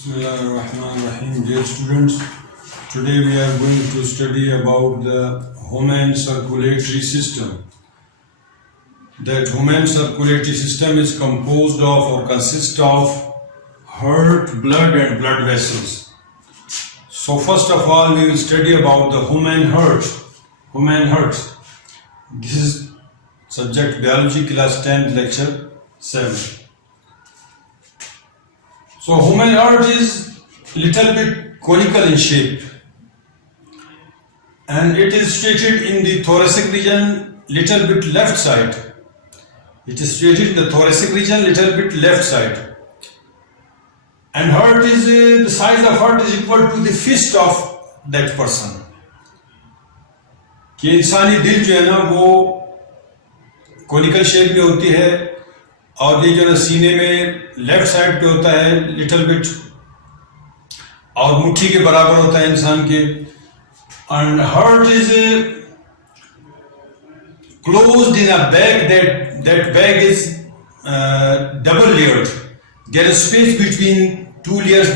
Bismillahirrahmanirrahim. Dear students, today we are going to study about the human circulatory system. That human circulatory system is composed of or consists of heart, blood and blood vessels. So first of all we will study about the human heart. Human heart. This is subject biology class 10 lecture 7. So human heart is little bit conical in shape and it is situated in the thoracic region little bit left side. It is situated in the thoracic region little bit left side. And heart is the size of heart is equal to the fist of that person. कि इंसानी दिल जो है ना वो conical shape में होती है और ये जो है सीने में लेफ्ट साइड पे होता है लिटिल बिट और मुट्ठी के बराबर होता है इंसान के. And heart is closed in a bag that bag is double layered. There is space between two layers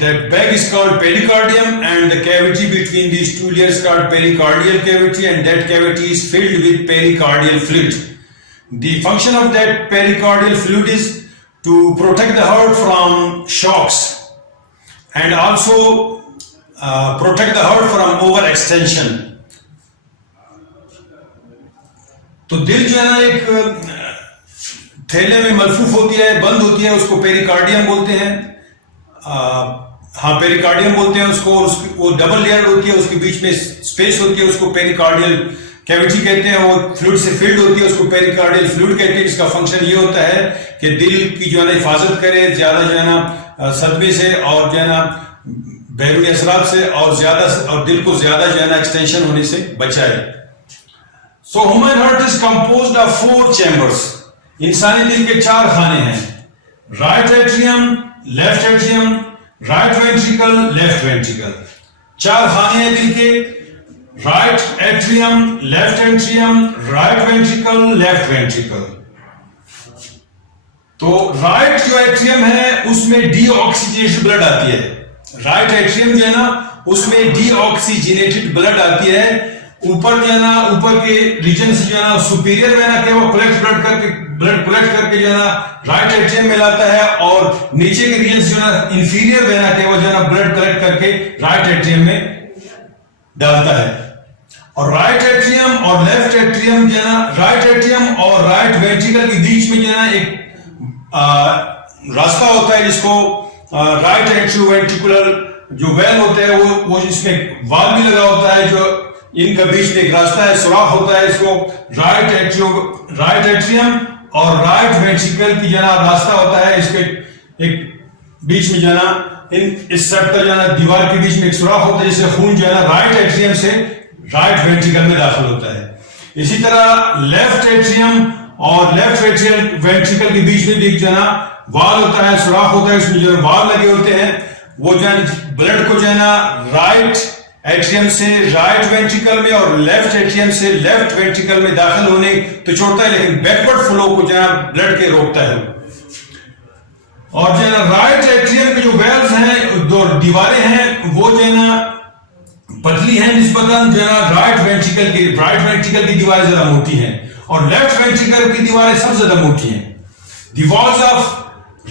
that bag is called pericardium and the cavity between these two layers called pericardial cavity, and that cavity is filled with pericardial fluid. The function of that pericardial fluid is to protect the heart from shocks and also protect the heart from overextension. तो दिल जो है ना एक थैले में मलफूफ होती है, बंद होती है, उसको पेरिकार्डियम बोलते हैं. हाँ पेरिकार्डियम बोलते हैं उसको. वो डबल लेयर होती है, उसके बीच में स्पेस होती है, उसको पेरिकार्डियल कैविटी कहते हैं. वो फ्लूइड से फिल्ड होती है, उसको पेरिकार्डियल फ्लूइड कहते हैं. इसका फंक्शन ये होता है कि दिल की जो है ना हिफाजत करे ज्यादा जो है ना सदमे से और जो है ना बैरूनी असरात से और दिल को ज्यादा जो है ना एक्सटेंशन होने से बचाए. So human heart is composed of 4 chambers. इंसानी दिल के 4 खाने हैं. Right atrium, left atrium, right ventricle, left ventricle. 4 खाने हैं दिल के. Right atrium, left atrium, right ventricle, left ventricle. तो राइट जो एट्रियम है उसमें डीऑक्सीजनेटेड ब्लड आती है. राइट एट्रियम जो है ना उसमें डीऑक्सीजनेटेड ब्लड आती है. ऊपर जो है ना ऊपर के रीजन से जो है ना सुपीरियर वेना के वो ब्लड कलेक्ट करके जो है ना राइट एट्रियम में लाता है और नीचे के रीजन से जो है ना इंफीरियर वेना के वो जो है ना ब्लड कलेक्ट करके राइट एट्रियम में डालता है. और राइट एट्रियम और लेफ्ट एट्रियम जो है ना राइट एट्रियम और राइट वेंट्रिकल के बीच में जो है ना एक रास्ता होता है जिसको राइट एट्रियोवेंट्रिकुलर जो वेल होता है वो जिसमें वाल्व भी लगा होता है. जो इनका बीच में एक रास्ता है, सुराख होता है. इसको राइट एट्रियम और राइट वेंट्रिकल की जना रास्ता होता है. इसके एक बीच में जना इस सर्कल जना दीवार के बीच में एक सुराख होता है जिससे खून जो है ना राइट एट्रियम से राइट वेंट्रिकल में दाखिल होता है. इसी तरह लेफ्ट एट्रियम और लेफ्ट वेंट्रिकल के बीच में भी एक जना वाल होता है, सुराख होता है. इसमें जो वाल लगे होते हैं वो जो है ब्लड को जो है ना राइट एट्रियम से राइट वेंट्रिकल में और लेफ्ट एट्रियम से लेफ्ट वेंट्रिकल में दाखिल होने तो छोड़ता है, लेकिन बैकवर्ड फ्लो को जो है ब्लड के रोकता है. और जो है ना राइट एट्रियम के जो वेल्व्स हैं, दो दीवारें हैं, वो जो है ना पतली हैं निस्बतन जो है ना राइट वेंट्रिकल की दीवारें ज्यादा मोटी हैं और लेफ्ट वेंट्रिकल की दीवारें सबसे ज्यादा मोटी हैं. The walls of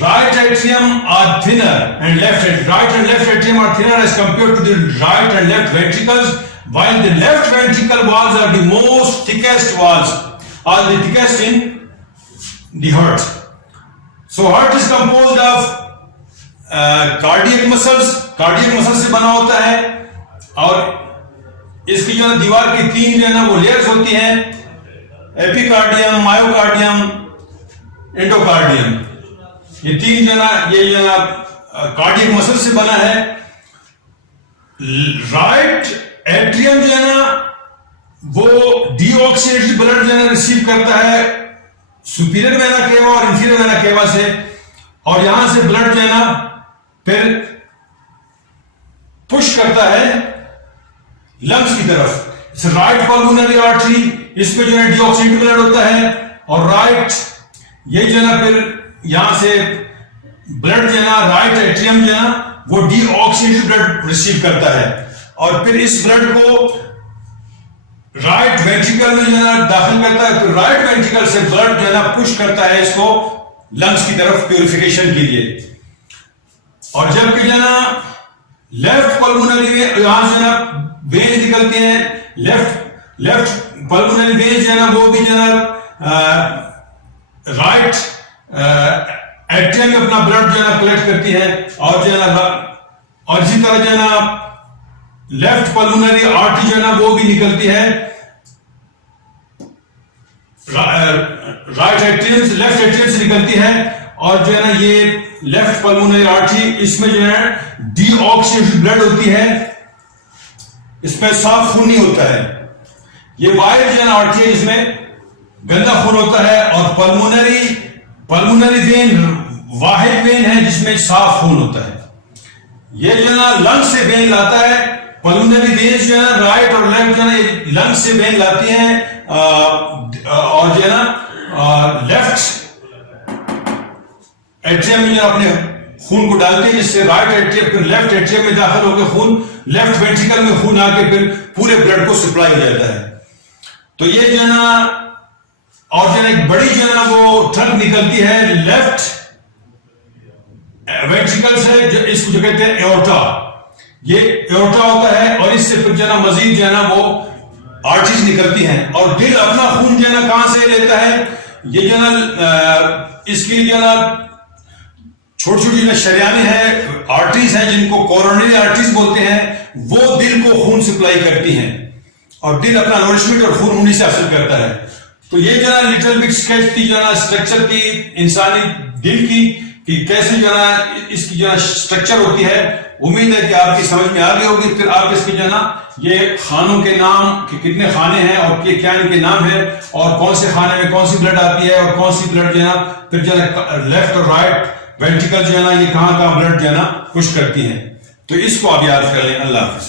right atrium are thinner and right and left atrium are thinner as compared to the right and left ventricles, while the left ventricle walls are the most thickest walls, are the thickest in the heart. So heart is composed of cardiac muscles से बना होता है और इसकी जो है दीवार की 3 जो है ना वो लेयर्स होती हैं. Epicardium, myocardium, endocardium. ये 3 जो ना कार्डियक मसल से बना है. राइट एट्रियम जो है ना वो डीऑक्सीजनेटेड ब्लड जो है रिसीव करता है सुपीरियर वेना केवा और इंफीरियर वेना केवा से, और यहां से ब्लड जो है ना फिर पुश करता है लंग्स की तरफ. राइट पल्मोनरी आर्टरी, इसमें जो है डीऑक्सीजनेटेड ब्लड होता है और राइट ये जो है ना फिर यहां से ब्लड जो है ना, राइट एट्रियम जो है ना, वो डीऑक्सीडेटेड ब्लड रिसीव करता है और फिर इस ब्लड को राइट वेंट्रिकल में जो है ना दाखिल करता है। तो राइट वेंट्रिकल से ब्लड जो है ना पुश करता है इसको लंग्स की तरफ प्यूरिफिकेशन के लिए। और जबकि जो है ना लेफ्ट पल्मोनरी में यहां से ना वेन निकलती हैं, लेफ्ट पल्मोनरी वेन जो है ना वो भी जो है ना राइट एट्रियम में अपना ब्लड जो है ना कलेक्ट करती है। और जो है ना और इसी तरह जो है ना लेफ्ट पल्मोनरी आर्टरी जो है ना वो भी निकलती है राइट एट्रियम से, लेफ्ट एट्रियम से निकलती है। और जो है ना ये लेफ्ट पल्मोनरी आर्टरी, इसमें जो है डीऑक्सीडेटेड ब्लड होती है, इसमें साफ खून नहीं होता है। ये वाइट जो है ना आर्टरी है, इसमें गंदा खून होता है। और पल्मोनरी वेन वाहिद वेन है जिसमें साफ खून होता है। ये जो है ना लंग से वेन लाता है। पल्मोनरी वेन जो है ना राइट और लेफ्ट जो है ना लंग से वेन लाती हैं और जो है ना लेफ्ट एट्रियम में जो अपने खून को डालते हैं, जिससे राइट एट्रियम फिर लेफ्ट एट्रियम में दाखिल होकर खून लेफ्ट वेंट्रिकल में खून आके फिर पूरे ब्लड को सप्लाई हो जाता है। तो ये जो है ना, और जो है एक बड़ी जो है ना वो ट्रंक निकलती है लेफ्ट वेंट्रिकल से, जो इसको जो कहते हैं एओर्टा। ये एओर्टा होता है और इससे फिर जो है ना मजीद जो है ना वो आर्टरीज निकलती हैं। और दिल अपना खून जो है ना कहां से लेता है, ये जो है ना इसके लिए जो है ना छोटी छोटी जो शरियाने हैं, आर्टरीज हैं जिनको कोरोनरी आर्टरीज बोलते हैं, वो दिल को खून सप्लाई करती हैं और दिल अपना नरिशमेंट और खून उन्हीं से हासिल करता है। तो ये जो है लिटिल बिट स्केच थी जो है स्ट्रक्चर की इंसानी दिल की, कि कैसे जो है इसकी जो है स्ट्रक्चर होती है। उम्मीद है कि आपकी समझ में आ गई होगी। फिर आप इसके जो है ना ये खानों के नाम, कि कितने खाने हैं और क्या इनके नाम है, और कौन से खाने में कौन सी ब्लड आती है और कौन सी ब्लड जो है ना फिर जो है लेफ्ट और राइट वेंट्रिकल जो है ना ये कहां ब्लड जो है ना पुश करती हैं। तो इसको आप याद कर लें। अल्लाह हाफिज़।